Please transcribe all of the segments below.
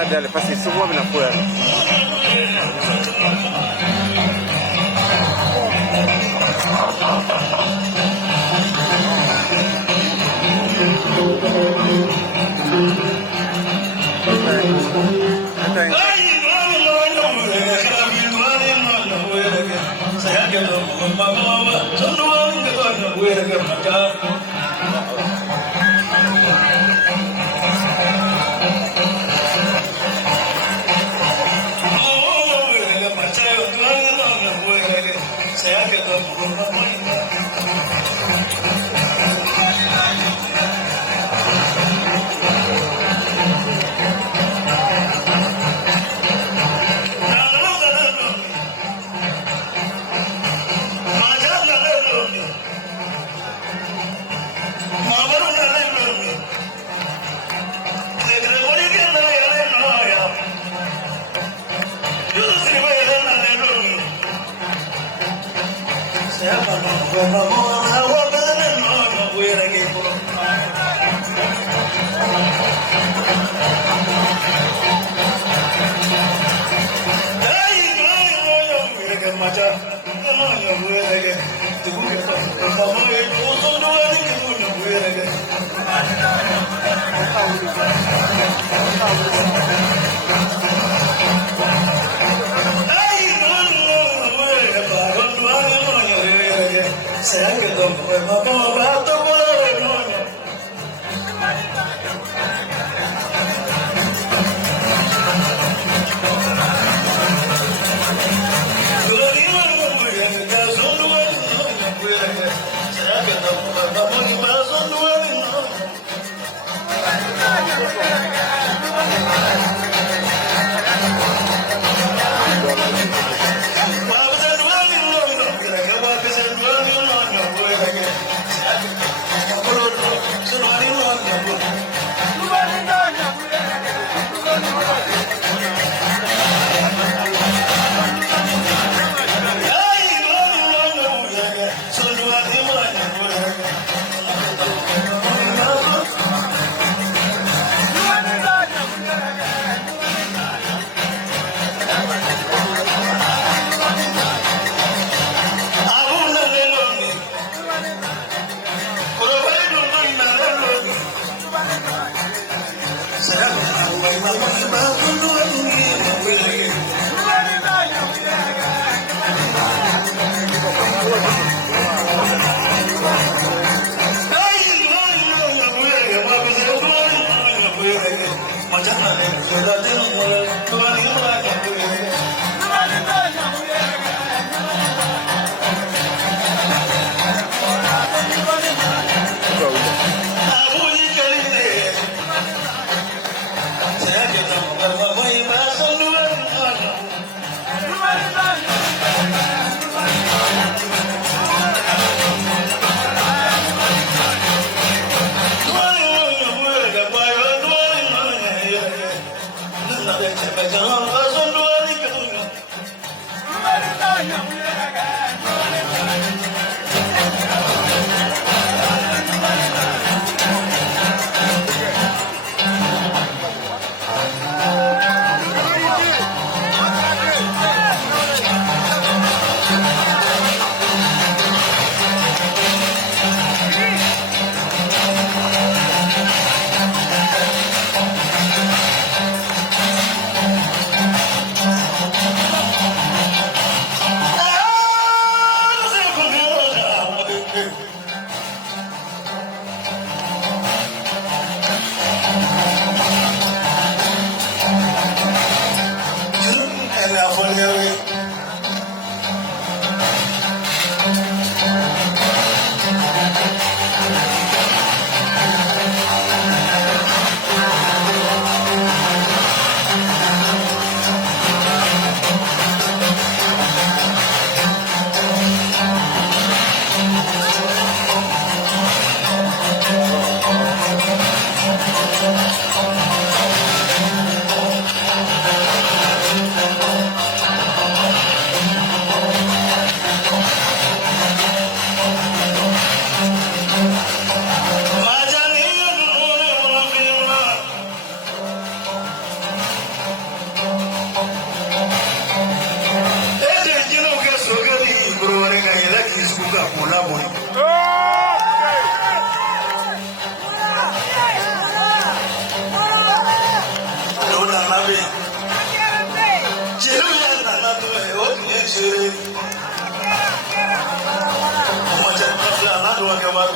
dale pasi semua vinakuwa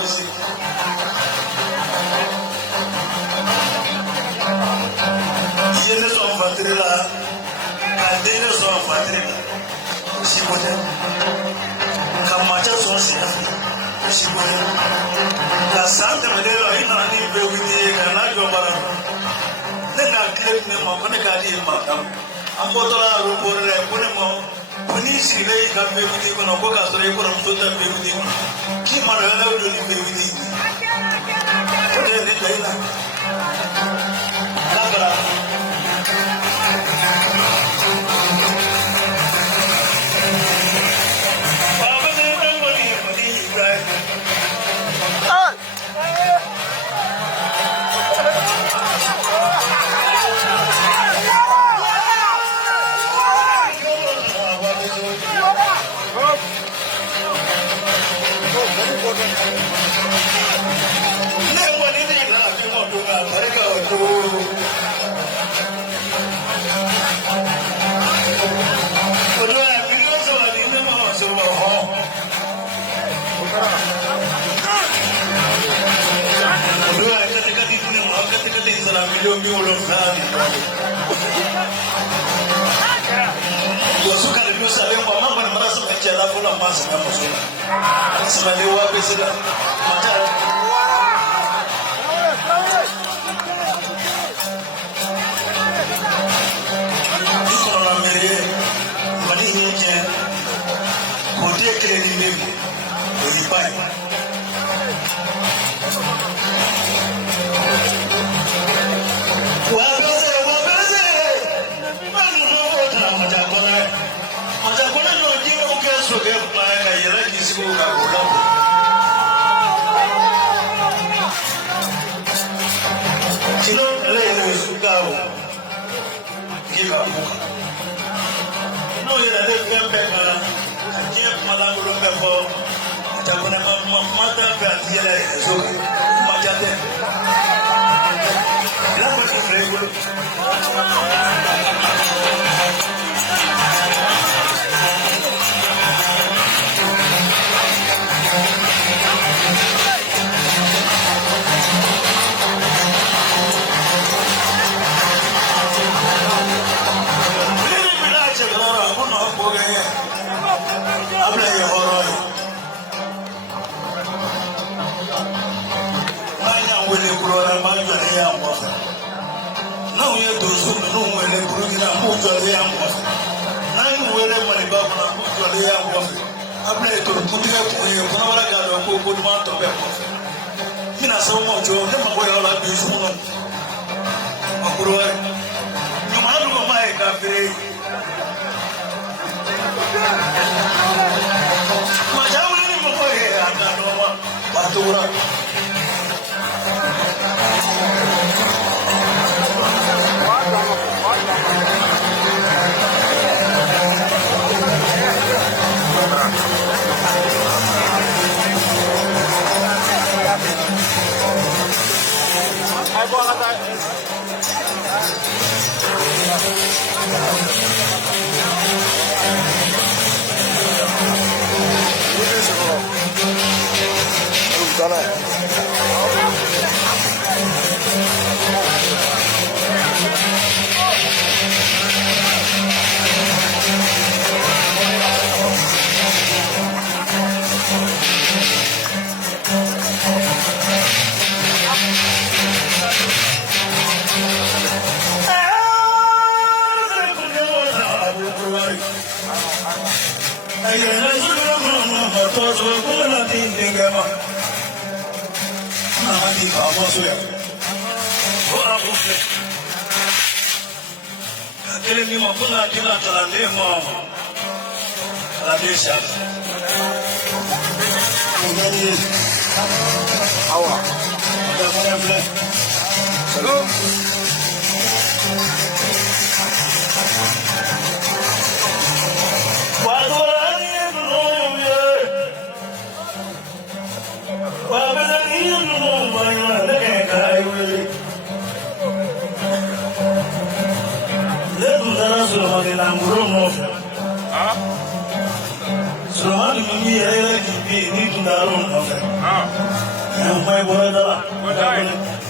music. Yene so fatrila, kadene so fatrila. Shibone. Kamacha so sina. Shibone. La sante medelo ina ni be witi kana jomara. Nena clip ne mo kone kadi ma. Ambotola ro borre kone mo. Polisi le ka be witi kono ko ka so re ko ram so ta be witi. Ki ma na la do ni be witi. Kone ne kaina. Kabra. Ah. my brother.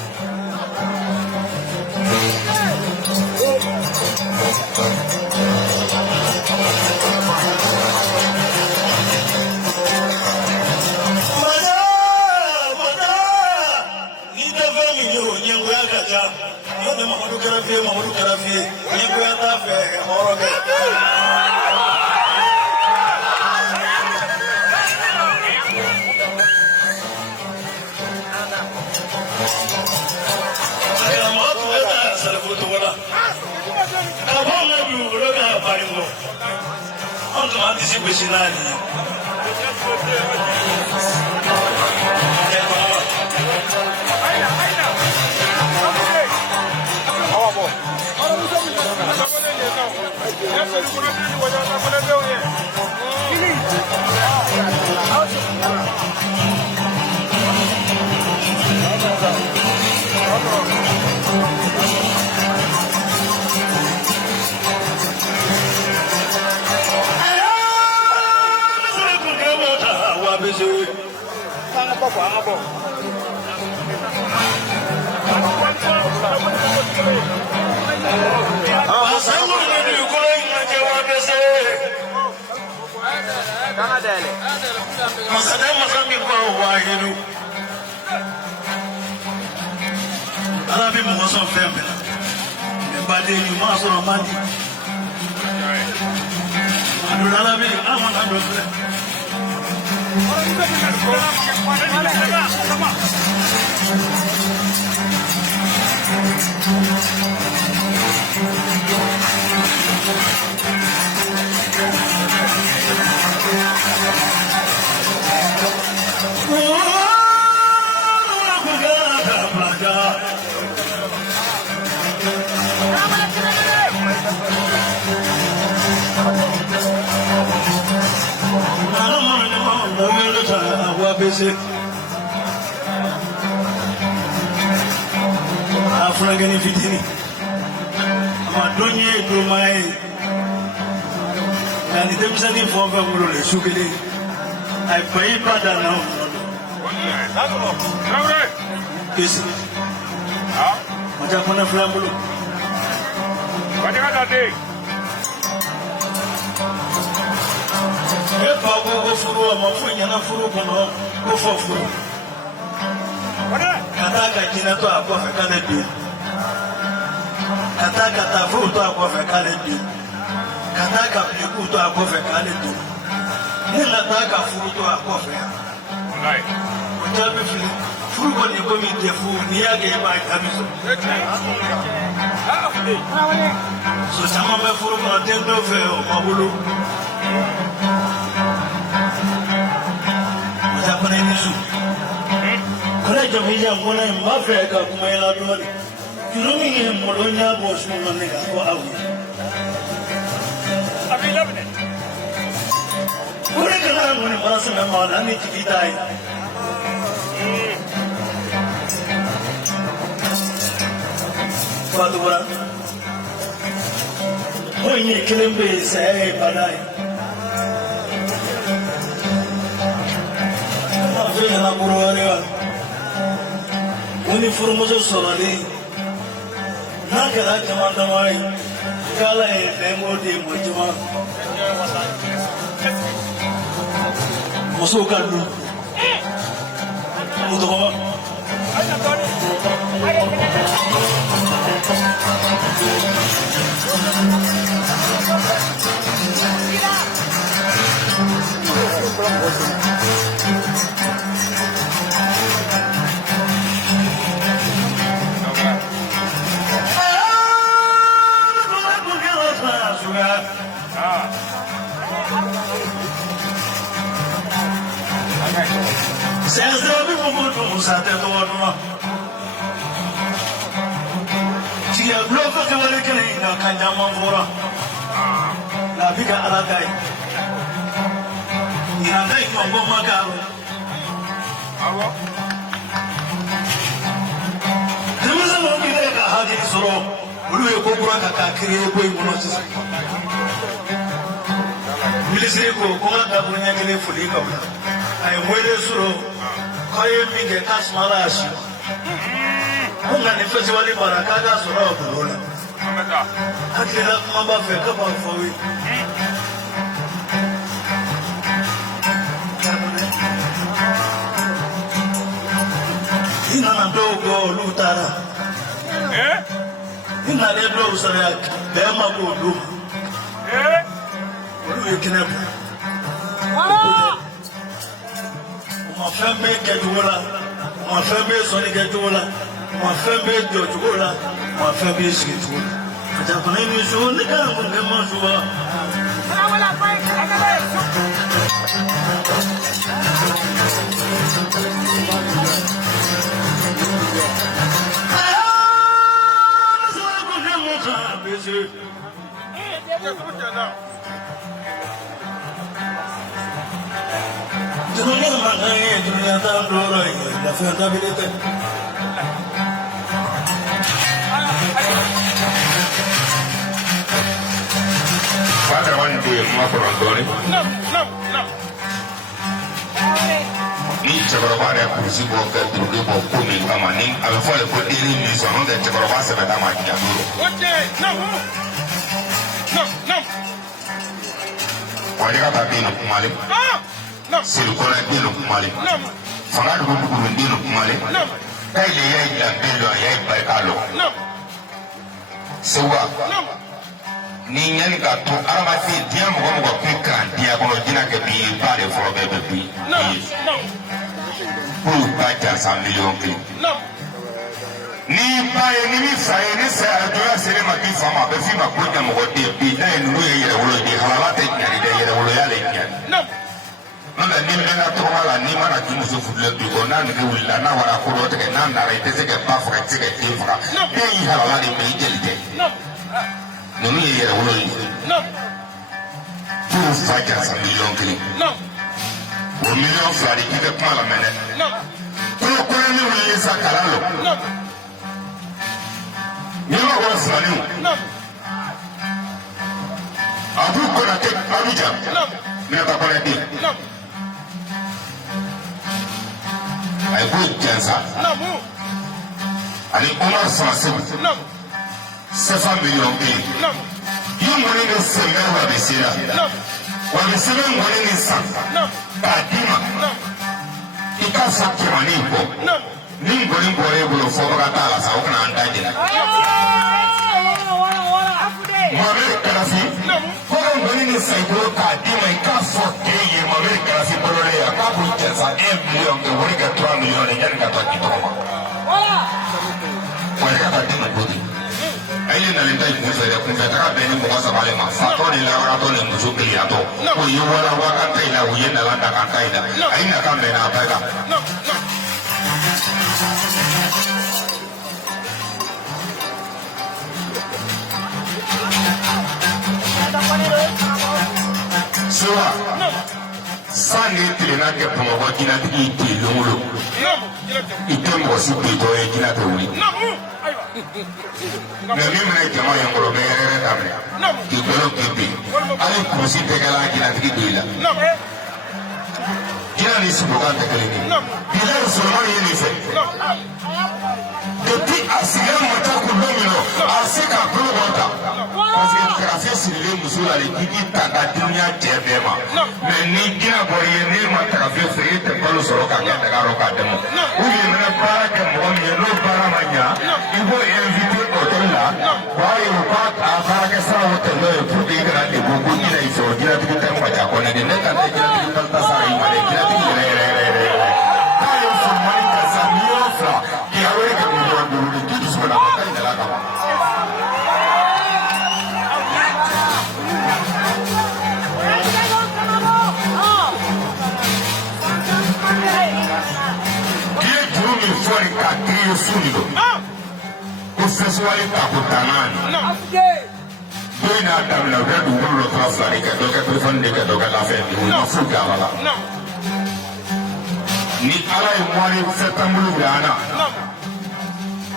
Afragani fitini madonye domai and the demsani for the sugili I pay pada now yes maja kona flambulo Badika day e pa go furu amafunya na furu kono go fofuru kataka jina to akwa kana bi kataka tafu to akwa kana bi kataka piku to akwa kana bi nila taka furu to akwa right ujabe fili furu ko ni ko mi defu ni yage ba kabiso so sama me furu ko den do fe o mabulu mujapane ni su kona jamija ngona mafeka kumaila dole kirumi ye molonya bosu manne ko awu abi labne ure kana ngone marasa me mala ni tikitai Fadura Onye kilimbe sai badai Afela na buruarewa Uniformozo solali Nakara kamanda mai Kala e fengo de mojuma Mosuka du Mutokoma Senzrabi mumuntu musate towaduma Tia bloka kawale kene na kanjama mvura Na bika alakai Inandai kwa ngoma karu awo Timiza mwambile ka hadi soro Uluwe kukura kakakiri kwe mwanachisa Milisiri ko kuma dabuni nyakile fulika Ay mwele soro Koye minge kasmala ashi. Kunga ni festival barakaga sura okulona. Akila kumamba feka ba fowi. Ina na dogo lutara. Ina le do usaya dema ko do. Olu yekinebu. Ma femme kedola, ma femme soni kedola, ma femme jojola, ma femme skitola. Aja kone ni so ni ka mun mo so ba. Wala pai agaba. Dunia mana ini dunia tak berorai, dah firman begitu. Pada mana tu yang mau perantau ni? Ni cakap apa dia kursi bawa ke dulu bawa kumi kama ni, apa file pun diri ni soalnya dia cakap apa sebab tak macam dulu. Wajib kata binu kumali. Silikona binu kumali. Fanga dulu binu kumali. Kaya dia yang binu yang baik kalau. Sebab ni nyani kato aramasi dia muka pikran dia kalau jina ke bi pada follow baby. Puluh baca 1 million kali. Ni bayi ni saya ni saya tu lah saya mati sama berfi mak punya muka dia bi dah nuru yang ada ulo di halal tak nyari dia ada ulo yang lain. Nada ni mana tu malah ni mana cuma sufudlah tu kona ni kewila na wala kuro tu ke na nara itu sega bafra sega tifra. Dia halal ni menjadi dia. Nuru yang ada ulo ini. Puluh baca 1 million kali. 1 million fari kita malah mana. Kalau kau ni boleh sakaran lo. Ni orang Selalu. Abu Konatek Abidjan. Ni apa Konatek? Abu Jansa. Ani Omar Sansu. 7 million kili. Yung muli ni Semer wabisira. Wabisira muli ni San. Kadima. Ika sakimani ipo. Ni ngoli mbore bulo foka tala sa ukna antajina. Mabere Karafi. Koro ngoli ni saikuro kadima ika soke ye mabere Karafi bolole ya kabu Jansa 1 million ke wori ka 3 million jani ka toki toma. Wale ka kadima bodi. Aile na lenta ikunfere taka beni mwa sabale ma. Fato ni la warato ni mzukili yato. Uye wala wakanta ila uye na landa kanta ila. Aina kambe na apega. Soa sange tilena ke pomogo kina tiki tilungulo itembo si pito e kina teuli na mimi jama yang ngoro mere tamre ki bolo kipi ale kursi tegala kina tiki duila kina ni subuka tekelini bila solomon yeni fe depuis asiya mata kulomino asika kulobota parce que trafic sur les musola les kiki taka dunia jebema mais ni gina bori ni ma trafic free te kolo soro ka ga daga ro ka demo ubi mena para ke mo mi no para manya ibo invité hotel la wai o pa para ke sa hotel no pour dire que la buku ina iso gina tu ta mo ja ko ne ne kan te gina tu ta sa i ma gina tu re kayo so mani ka sa mi ofra ki awere ke mo do ni tu so na ka ina la ka Sundo. Ufeswali kakutanani. Doina damla udah dulu terus lari ke doka telepon deka doka kafe di mafuka wala. Ni ala yang mari setambulu dana.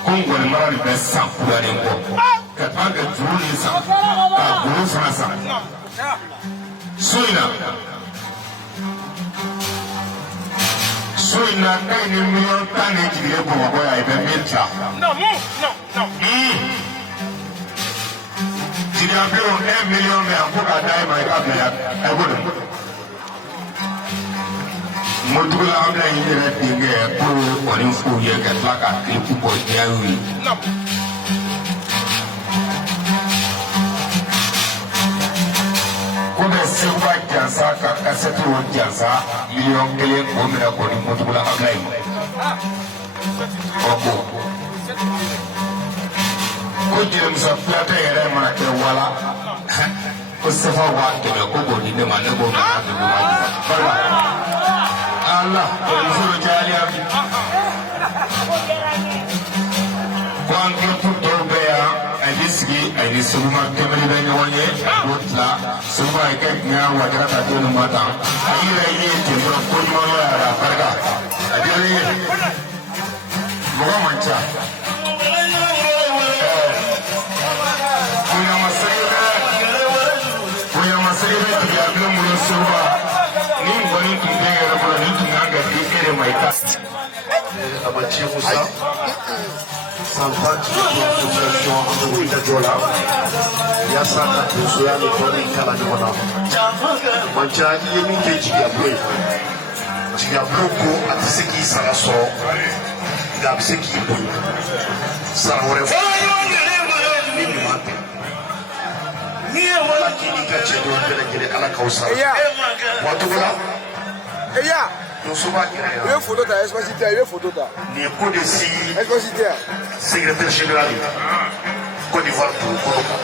Kongol marani besa kurani ko. Katanga juruni sa. Ka guru sa. Suina muso in na k'a ni miliyɔn 10 de jigilen Bamakɔ yan i bɛ min ta. Jigiyabilo 1 million bɛ yan ko k'a da e ma i k'a bila yan ɛ ko nin. Motugula Ablaye yɛrɛ denkɛ ko kɔni f'u ye ka tila ka kilipu bɔ diya y'u ye. Ko bɛ Seguba jansa ka kasɛti o jansa miliyɔn 1 k'o minɛ k'o di Motugula Ablaye ma. Ko Jɛnɛmusa Kuyatɛ yɛrɛ mana kɛ wala ko sefa wa 100 ko k'o di ne ma ne b'o minɛ ka di wa ji. Allah, muso jali abi. Ko an kilipu dɔw bɛ yan a bɛ sigi a ni Seguma kɛmɛli bɛ ɲɔgɔn ye k'o tila Seguma ye kɛ diɲɛ wajara ka den ninnu ma tan a yɛrɛ ye ten dɔrɔn ko ɲuman bɛ a barika a diyara ye mɔgɔ man ca. Kunyamasege bɛ Jigiyabilo bolo Seguba ni nkɔni tun tɛ yɛrɛ bolo ni tun kan ka di e de ma i ta. Abachi Moussa, Santa Association Andrew Jola, Yasaka Soya Tony Kalanimona. Mancha Yemi Jigiyabilo. Jigiyabilo ko atiseki saraso, gabseki bo. Sarore. Lakini kachedo mbele ala kausa. Watugula. Eya. Nusuba kira. Ile photo ta expositaire, ile photo ta. Ni ko de si Expositaire. Secrétaire général Côte d'Ivoire pour Koloka.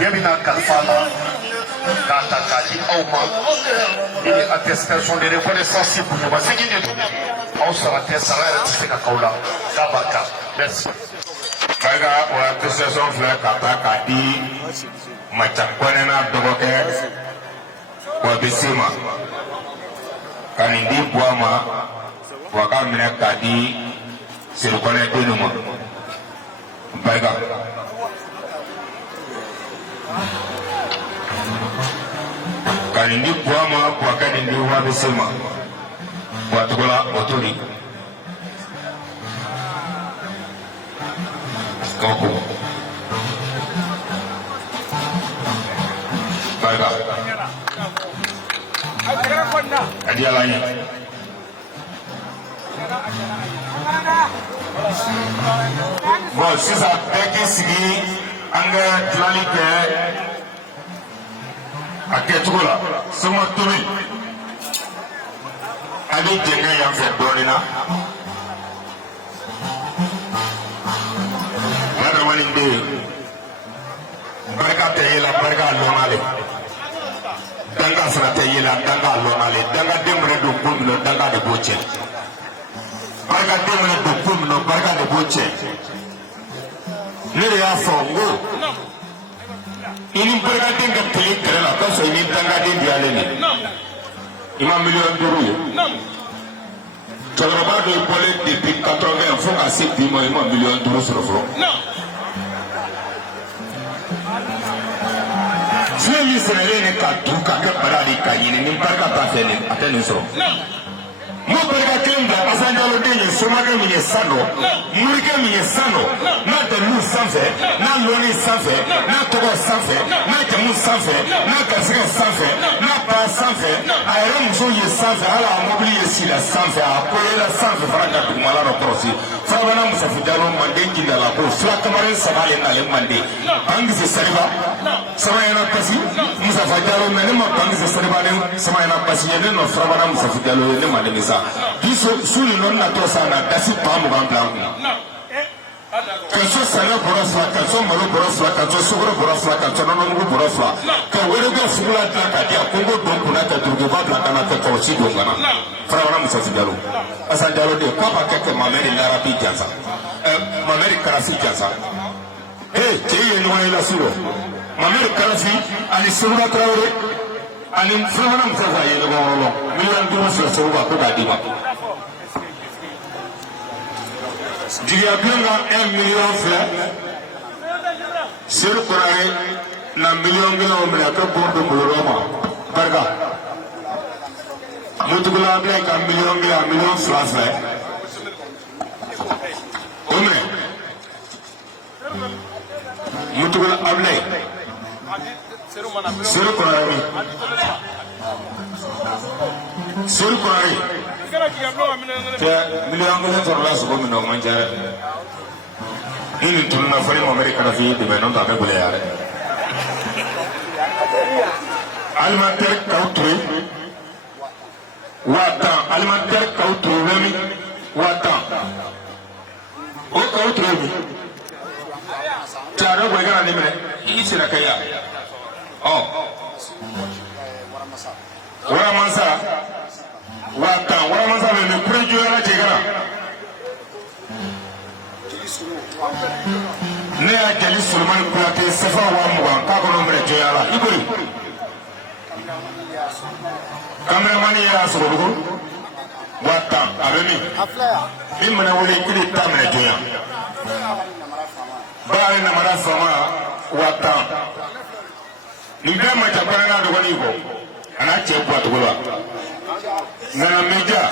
Yamina Kalfala Kata Kadi Auma. Une attestation de reconnaissance pour nous. C'est qui nous? On sera tesara et Kaula. Kabaka. Merci. Baga o association filɛ ka taa k'a di Macakɔnɛ n'a dɔgɔkɛ wa bɛ se ma ka nin di Buwa ma wa ka minɛ k'a di Serikɔnɛ denw ma Baga. Ka nin di Buwa ma wa ka nin di wa bɛ se ma wa tugula o to di. Koko. Baga. Adi alanya. Bon, sisan bɛɛ k'i sigi an ka dilali kɛ a kɛcogo la. Soma tobi. A bɛ jɛngɛ yan fɛ dɔɔnin na. Barika tɛ yela barika lɔnale danga fana tɛ yela danga lɔnale danga den mana don ko min na danga de b'o cɛ barika den mana don ko min na barika de b'o cɛ ne de y'a fɔ n ko i ni barika den ka teli kɛlɛ la o ka sɔrɔ i ni danga den diyalen de i ma miliyɔn 5 ye cɛkɔrɔba dɔ bɔlen depuis 80 fo ka se bi ma i ma miliyɔn 5 sɔrɔ fɔlɔ. Fiye min sɛnɛlen ni ka du ka kɛ bara de ka ɲini ni barika t'a fɛ nin a tɛ nin sɔrɔ. N ko barika kelen bila Asan Jalo den ye somakɛ min ye san dɔ morikɛ min ye san dɔ n'a dalu sanfɛ n'a lɔnni sanfɛ n'a tɔgɔ sanfɛ n'a jamu sanfɛ n'a garisɛgɛ sanfɛ n'a ba sanfɛ a yɛrɛ muso ye sanfɛ hali a mobili ye sila sanfɛ a koyela sanfɛ fana ka dugumala dɔ kɔrɔsi Farabana Musafu Jalo manden jindala ko fila kamalen 3 le nalen manden Bangise Sariba Samayana Pasi Musafa Jalo mais ne ma Bangise Sariba ne Samayana Pasi ye ne nɔ Farabana Musafu Jalo ye ne ma nimisa bi su ni nɔ natɔ sa na dasi 20 bila n kunna kanso sɛnɛ bɔrɔ 2 kanso malo bɔrɔ 2 kanso sukoro bɔrɔ 2 kanso nɔnɔmugu bɔrɔ 2 ka wɛrɛkɛ fugula dilan ka di yan kongo don kunna ka durukuba bila ka na kɛ kɔlɔsi don ka na Farabana Musafu Jalo Asan Jalo de k'a b'a kɛ kɛ Mamɛdi Larabi jansa Mamɛdi Karasi jansa cɛ ye ɲɔgɔn ye la su rɔ Mamɛdi Karasi ani Seguba Tarawele ani Farabana Musafu a ye ɲɔgɔn rɔlɔ miliyɔn 5 sɔrɔ Seguba ko k'a di ma Jigiyabilo ka 1 miliyɔn filɛ Seydou Konare na miliyɔn 1 minɛ a ka bon don bolo ma barika Mutugula Ablaye ka million fila Ome Mutugula Ablaye Suru Kurari million torla suko min no manja ini tunna fari mo America na fi de non ta be bole yare alimentaire kautre wata alimentaire kautre wemi wata o kautre wemi taro go gana ni me isi na kaya wara mansa wata wara mansa me kurejo yana jegara ne ya jeli Sulman Kuyate sefa wa mugan ka kono mere joyala ibori cameraman ya sogogo wata abemi imana wole kili tamre joya bari na mara fama wata ni dama chakwana na dogoni ko ana chepu atugola na meja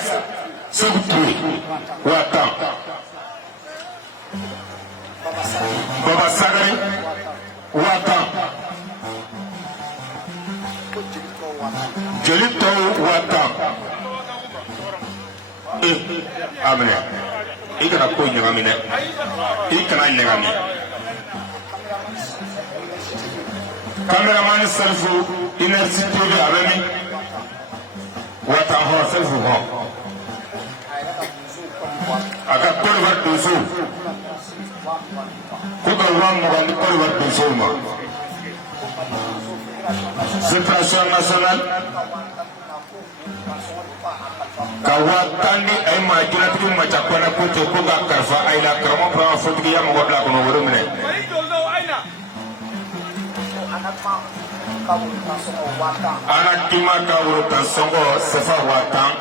sogutui wata Baba Sagari wata Jelito wata amene ikana ko nyagamine ikana nyagami cameraman selfu inerti TV abemi wata ho selfu ho aka korwa dozo kuka wamma ni korwa dozo ma Fédération nationale kawatani ay ma junati ma chakwana kote kuga karfa ayla karamo pra fotigi ya mo bla kono woro mine ana tima ka woro tan songo sefa watan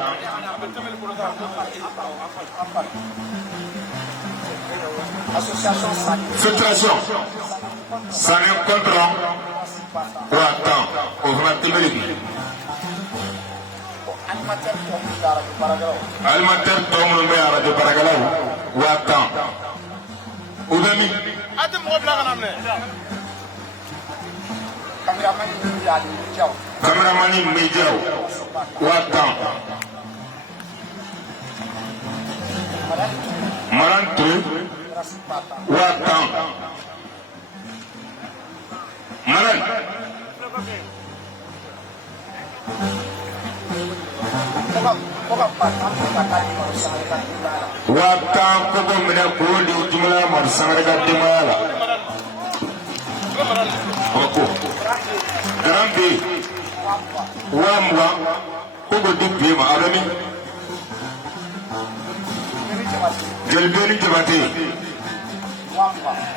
Fédération Sané contre watan o fana timeli alimentaire tomno me ara de baragalaw watan udami ate mo bla kana ne cameraman mi jaw watan marantu watan maran watan kogo mina kundi jumla marsangare ka dimala oko grambi wamwa kogo dibbe ma arami jelbeni jabate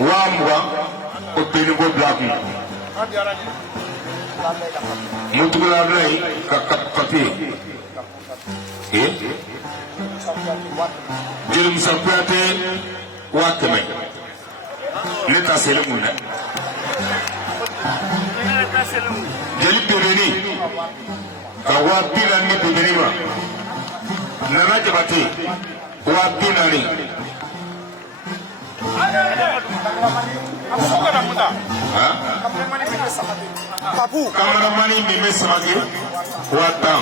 wamwa o beni go black mutugula blay ka papier Jelum sapate wakame neta selemuna jeli pebeni ka wapila ni pebeni ma nana jabate wapina ni Papu kamera mani mime samage watan